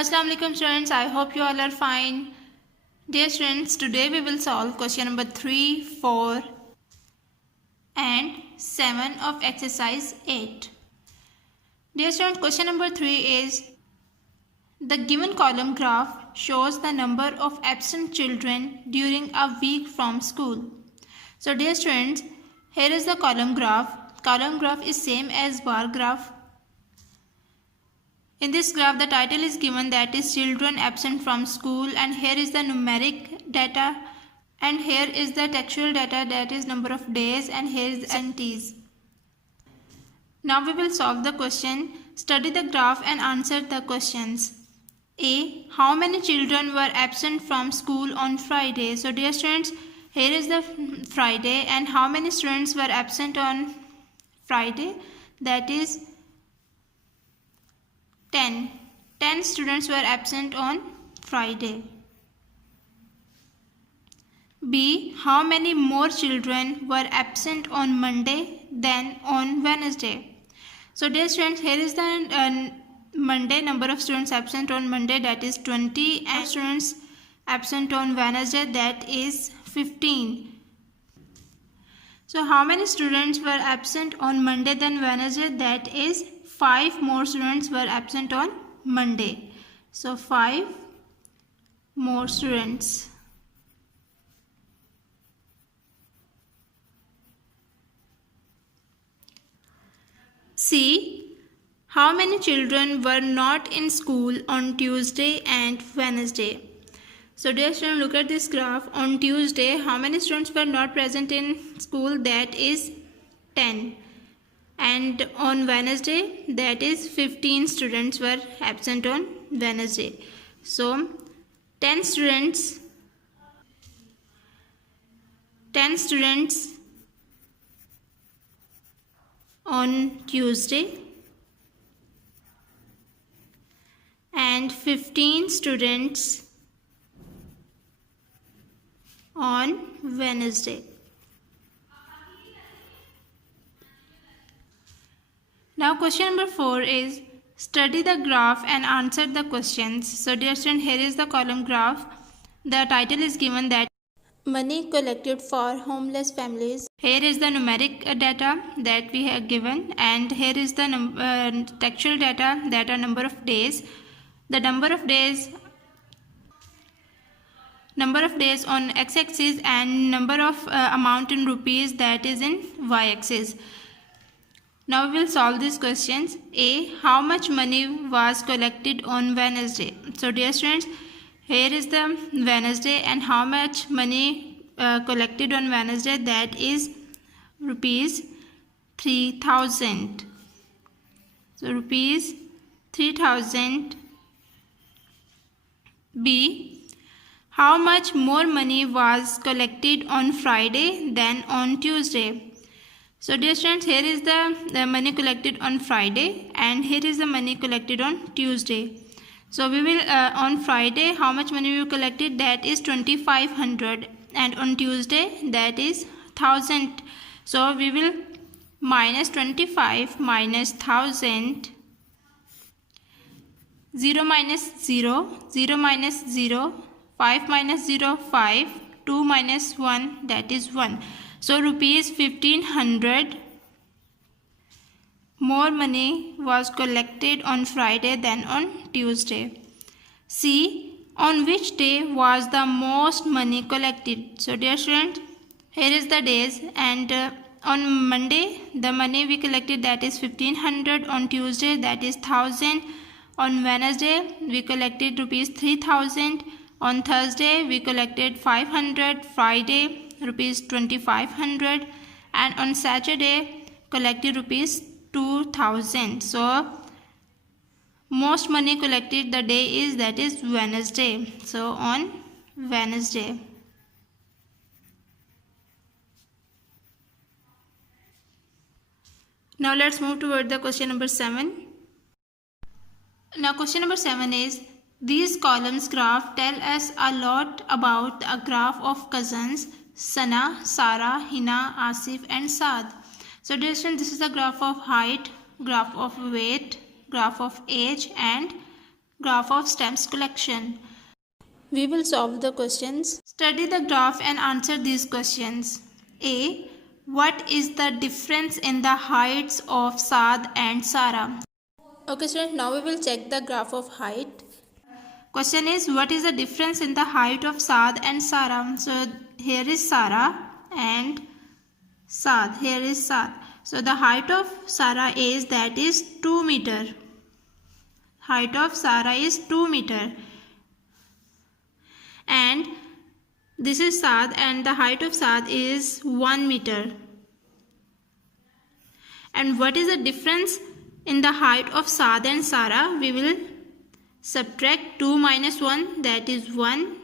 Assalamu alaikum students, I hope you all are fine. Dear students, today we will solve question number 3, 4 and 7 of exercise 8. Dear students, question number 3 is the given column graph shows the number of absent children during a week from school. So dear students, here is the column graph. Column graph is same as bar graph. In this graph, the title is given, that is children absent from school, and here is the numeric data, and here is the textual data, that is number of days, and here is the absentees. Now we will solve the question. Study the graph and answer the questions. A. How many children were absent from school on Friday? So dear students, here is the Friday, and how many students were absent on Friday? That is 10. 10 students were absent on Friday. B. How many more children were absent on Monday than on Wednesday? So dear students, here is the Monday number of students absent on Monday, that is 20, and students absent on Wednesday, that is 15. So how many students were absent on Monday than Wednesday? That is 5 more students were absent on Monday. So 5 more students. C. How many children were not in school on Tuesday and Wednesday? So dear students, look at this graph. On Tuesday, how many students were not present in school? That is 10. And on Wednesday, that is 15 students were absent on Wednesday. So 10 students on Tuesday and 15 students on Wednesday. Now question number 4 is study the graph and answer the questions. So dear student, here is the column graph. The title is given, that money collected for homeless families. Here is the numeric data that we have given, and here is the textual data, that are number of days. The number of days on x-axis, and number of amount in rupees, that is in y-axis. Now we will solve these questions. A. How much money was collected on Wednesday? So dear students, here is the Wednesday, and how much money collected on Wednesday? That is rupees 3,000. So rupees 3,000. B. How much more money was collected on Friday than on Tuesday? So dear students, here is the money collected on Friday, and here is the money collected on Tuesday. So we will on Friday, how much money we collected? That is 2,500, and on Tuesday, that is 1,000. So we will minus 25 minus 1,000. 0 minus 0, 0 minus 0, 5 minus 0, 5, 2 minus 1, that is 1. So rupees 1,500 more money was collected on Friday than on Tuesday. C. On which day was the most money collected? So dear students, here is the days, and on Monday the money we collected, that is 1,500. On Tuesday, that is 1,000. On Wednesday we collected rupees 3,000. On Thursday we collected 500. Friday rupees 2,500, and on Saturday collected rupees 2,000. So most money collected the day is, that is Wednesday. So on Wednesday. Now let's move toward the question number 7. Now question number 7 is, these columns graph tell us a lot about a graph of cousins Sana, Sara, Hina, Asif and Saad. So dear students, this is the graph of height, graph of weight, graph of age and graph of stamps collection. We will solve the questions. Study the graph and answer these questions. A. What is the difference in the heights of Saad and Sara? Okay students, now we will check the graph of height. Question is, what is the difference in the height of Saad and Sara? So here is Sara and Saad. Here is Saad. So the height of Sara is 2 meter. Height of Sara is 2 meter. And this is Saad and the height of Saad is 1 meter. And what is the difference in the height of Saad and Sara? We will subtract 2 minus 1, that is 1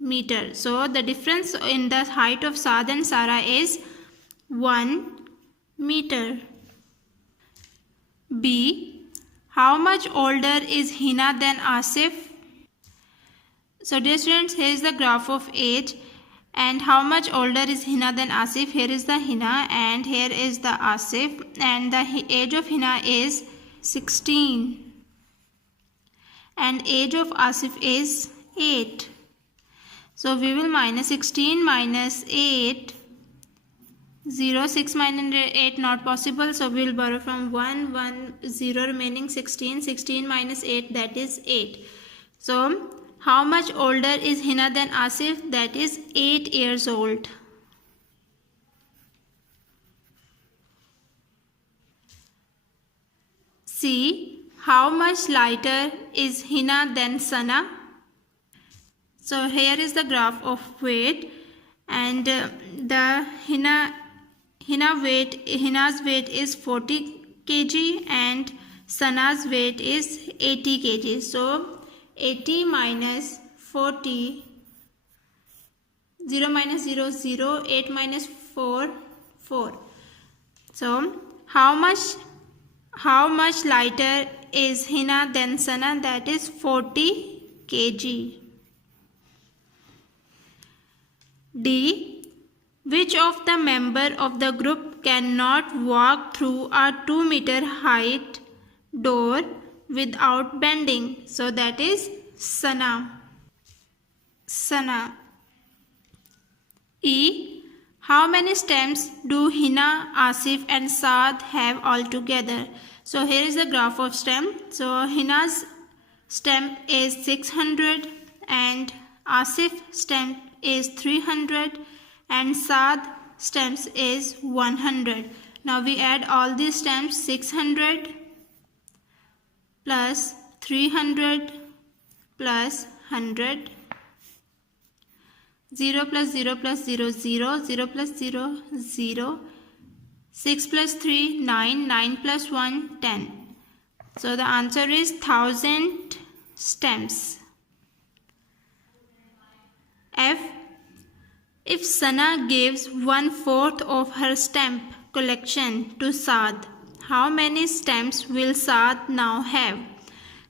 meter. So the difference in the height of Saad and Sara is 1 meter. B. How much older is Hina than Asif? So dear students, here is the graph of age. And how much older is Hina than Asif? Here is the Hina and here is the Asif. And the age of Hina is 16. And age of Asif is 8. So we will minus 16 minus 8. 0, 6 minus 8 not possible. So we will borrow from 1, 1, 0 remaining 16. 16 minus 8, that is 8. So how much older is Hina than Asif? That is 8 years old. C. How much lighter is Hina than Sana? So here is the graph of weight, and the Hina's weight is 40 kg and Sana's weight is 80 kg. So 80 minus 40, 0 minus 0, 0, 8 minus 4, 4. So how much lighter is Hina than Sana? That is 40 kg. D. Which of the member of the group cannot walk through a 2 meter height door without bending? So that is Sana. E. How many stems do Hina, Asif and Saad have altogether? So here is the graph of stem. So Hina's stem is 600 and Asif stem is 300 and Saad stems is 100. Now we add all these stems. 600 plus 300 plus 100. 0 plus 0 plus 0, 0, 0 plus 0, 0. 6 plus 3, 9, 9 plus 1, 10. So the answer is 1000 stems. F. If Sana gives 1/4 of her stamp collection to Saad, how many stamps will Saad now have?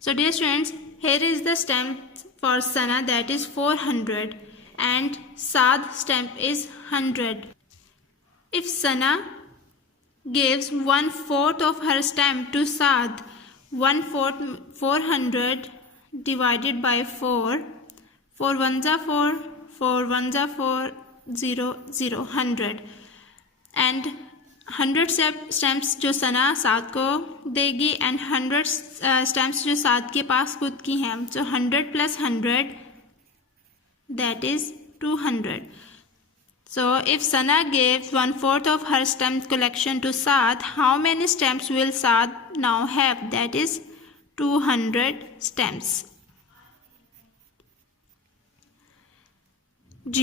So dear students, here is the stamp for Sana, that is 400 and Saad stamp is 100. If Sana gives 1/4 of her stamp to Saad, 1/4 400 divided by 4, 4 ones are 4, 4 ones are 4, 0, 0, 100. And 100 stamps जो सना साद को देगी and 100 stamps जो साद के पास खुद की हैं. So 100 plus 100, that is 200. So if Sana gives 1/4 of her stamp collection to Saad, how many stamps will Saad now have? That is 200 stamps. G.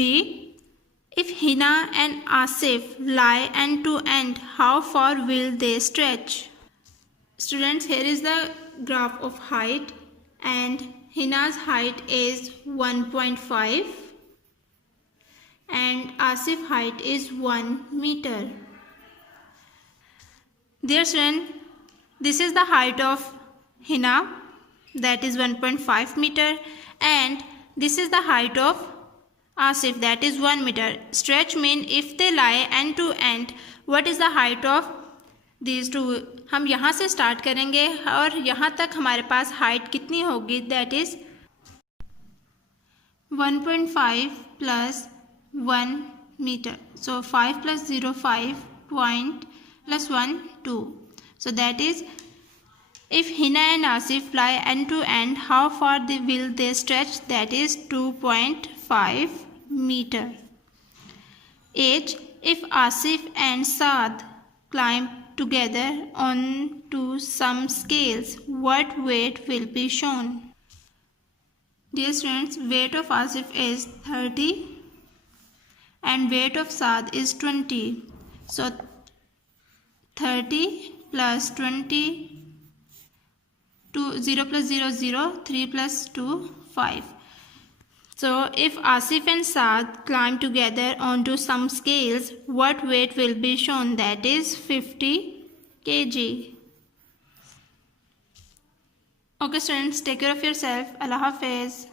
If Hina and Asif lie end to end, how far will they stretch? Students, here is the graph of height, and Hina's height is 1.5 and Asif's height is 1 meter. Dear student, this is the height of Hina, that is 1.5 meter, and this is the height of Asif, that is 1 meter. Stretch means if they lie end to end, what is the height of these two? हम यहाँ से start करेंगे और यहाँ तक हमारे पास height कितनी होगी, that is 1.5 plus 1 metre. So 5 plus 0 5 point plus 1 2. So that is, if Hina and Asif fly end to end, how far will they stretch? That is 2.5 meter. H. If Asif and Saad climb together onto some scales, what weight will be shown? Dear students, weight of Asif is 30 and weight of Saad is 20. So 30 plus 20, 0 plus 0 0, 3 plus 2 5. So if Asif and Saad climb together onto some scales, what weight will be shown? That is 50 kg. Okay students, take care of yourself. Allah Hafiz.